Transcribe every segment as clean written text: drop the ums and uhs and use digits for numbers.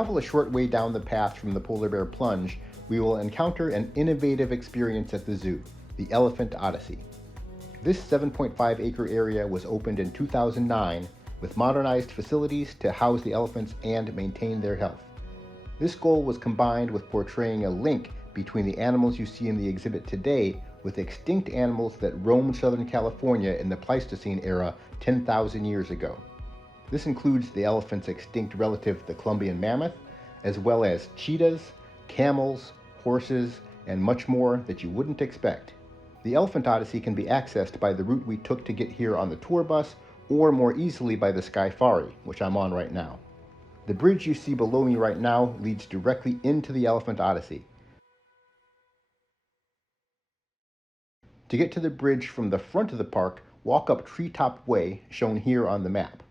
travel a short way down the path from the Polar Bear Plunge, we will encounter an innovative experience at the zoo, the Elephant Odyssey. This 7.5-acre area was opened in 2009 with modernized facilities to house the elephants and maintain their health. This goal was combined with portraying a link between the animals you see in the exhibit today with extinct animals that roamed Southern California in the Pleistocene era 10,000 years ago. This includes the elephant's extinct relative, the Columbian mammoth, as well as cheetahs, camels, horses, and much more that you wouldn't expect. The Elephant Odyssey can be accessed by the route we took to get here on the tour bus, or more easily by the Skyfari, which I'm on right now. The bridge you see below me right now leads directly into the Elephant Odyssey. To get to the bridge from the front of the park, walk up Treetop Way, shown here on the map.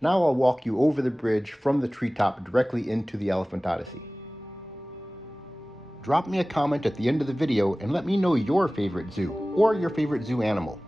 Now I'll walk you over the bridge from the treetop directly into the Elephant Odyssey. Drop me a comment at the end of the video and let me know your favorite zoo, or your favorite zoo animal.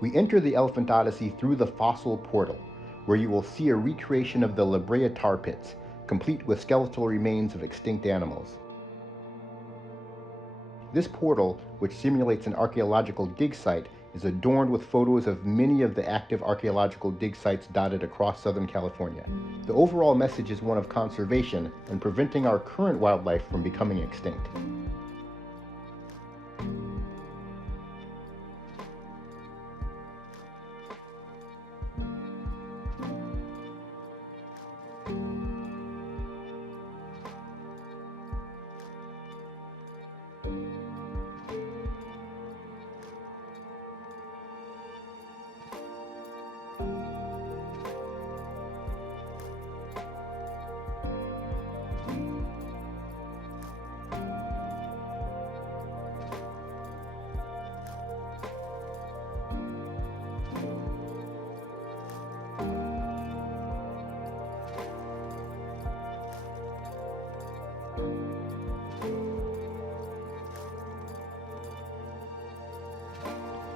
We enter the Elephant Odyssey through the fossil portal, where you will see a recreation of the La Brea tar pits, complete with skeletal remains of extinct animals. This portal, which simulates an archaeological dig site, is adorned with photos of many of the active archaeological dig sites dotted across Southern California. The overall message is one of conservation and preventing our current wildlife from becoming extinct.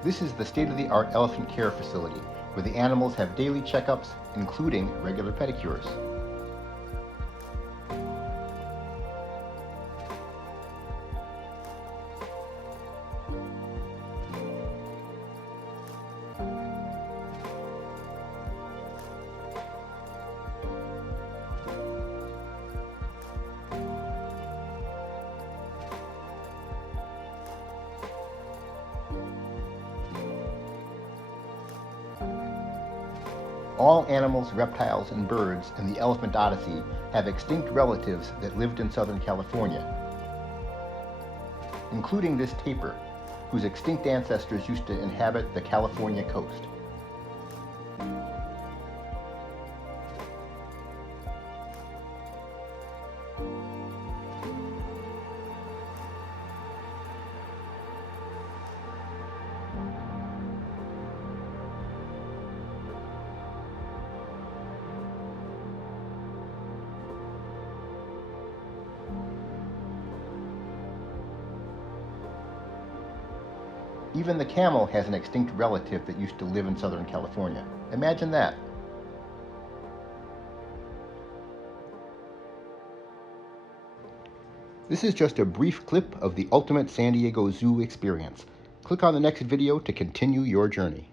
This is the state-of-the-art elephant care facility, where the animals have daily checkups, including regular pedicures. All animals, reptiles, and birds in the Elephant Odyssey have extinct relatives that lived in Southern California, including this tapir, whose extinct ancestors used to inhabit the California coast. Even the camel has an extinct relative that used to live in Southern California. Imagine that. This is just a brief clip of the ultimate San Diego Zoo experience. Click on the next video to continue your journey.